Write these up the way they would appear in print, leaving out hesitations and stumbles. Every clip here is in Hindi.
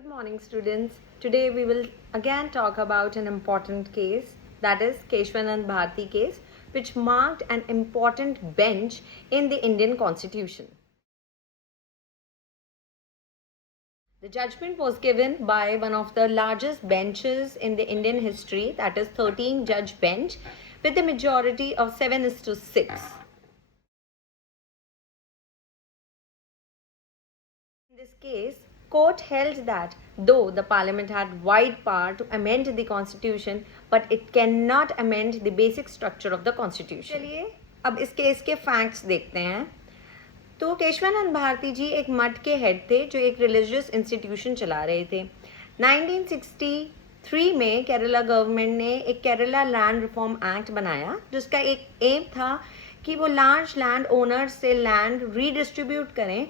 Good morning, students. Today we will again talk about an important case, that is Keshwanand Bharti case, which marked an important bench in the Indian Constitution. The judgment was given by one of the largest benches in the Indian history, that is 13-judge bench, with a majority of 7:6. In this case, court held that though the parliament had wide power to amend the constitution, but it cannot amend the basic structure of the constitution. चलिए अब इस केस के फैक्ट्स देखते हैं. तो केशवानंद भारती जी एक मठ के हेड थे जो एक रिलीजियस इंस्टीट्यूशन चला रहे थे. 1963 में केरला गवर्नमेंट ने एक केरला लैंड रिफॉर्म एक्ट बनाया जिसका एक एम था कि वो लार्ज लैंड ओनर्स से लैंड रीडिस्ट्रीब्यूट करें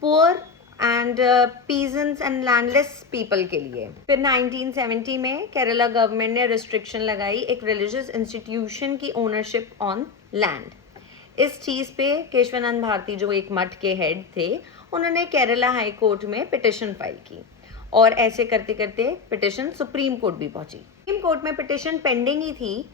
poor and peasants and landless people के लिए. फिर 1970 में केरला गवर्नमेंट ने रिस्ट्रिक्शन लगाई एक रिलीजियस इंस्टीट्यूशन की ओनरशिप ऑन लैंड. इस चीज़ पे केशवानंद भारती जो एक मठ के हेड थे उन्होंने केरला हाई कोर्ट में पिटिशन फाइल की और ऐसे करते करते पिटिशन सुप्रीम कोर्ट भी पहुंची. सुप्रीम कोर्ट में पिटिशन पेंडिंग ही थी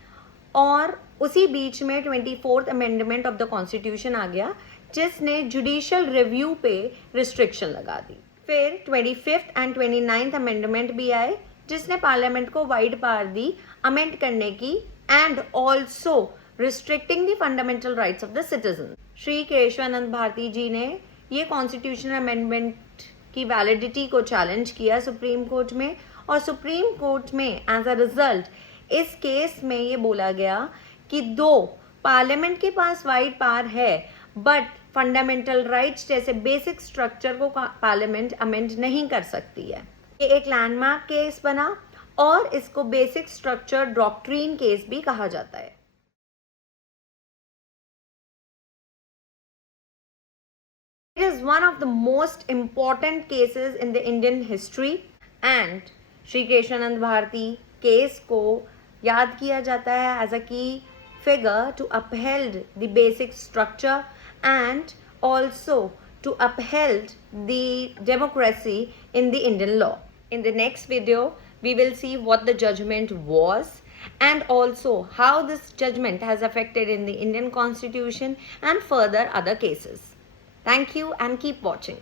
और उसी बीच में 24th amendment of the constitution आ गया जिसने जुडिशियल रिव्यू पे रिस्ट्रिक्शन लगा दी. फिर 25th एंड 29th अमेंडमेंट भी आए जिसने पार्लियामेंट को वाइड पावर दी अमेंड करने की and also restricting the fundamental rights of the citizen. Shri Kesavananda Bharati ji ने ये कॉन्स्टिट्यूशनल अमेंडमेंट की वैलिडिटी को चैलेंज किया सुप्रीम कोर्ट में और सुप्रीम कोर्ट में एज अ रिजल्ट इस केस में ये बोला गया कि दो पार्लियामेंट के पास वाइड पावर है बट फंडामेंटल राइट्स जैसे बेसिक स्ट्रक्चर को पार्लियामेंट अमेंड नहीं कर सकती है. ये एक लैंडमार्क केस बना और इसको बेसिक स्ट्रक्चर डॉक्ट्रीन केस भी कहा जाता है. It is one of the most important cases in the Indian history and Shri Kesavananda Bharati case को याद किया जाता है as a key figure to uphold the basic structure and also to uphold the democracy in the Indian law. In the next video, we will see what the judgment was and also how this judgment has affected in the Indian Constitution and further other cases. Thank you and keep watching.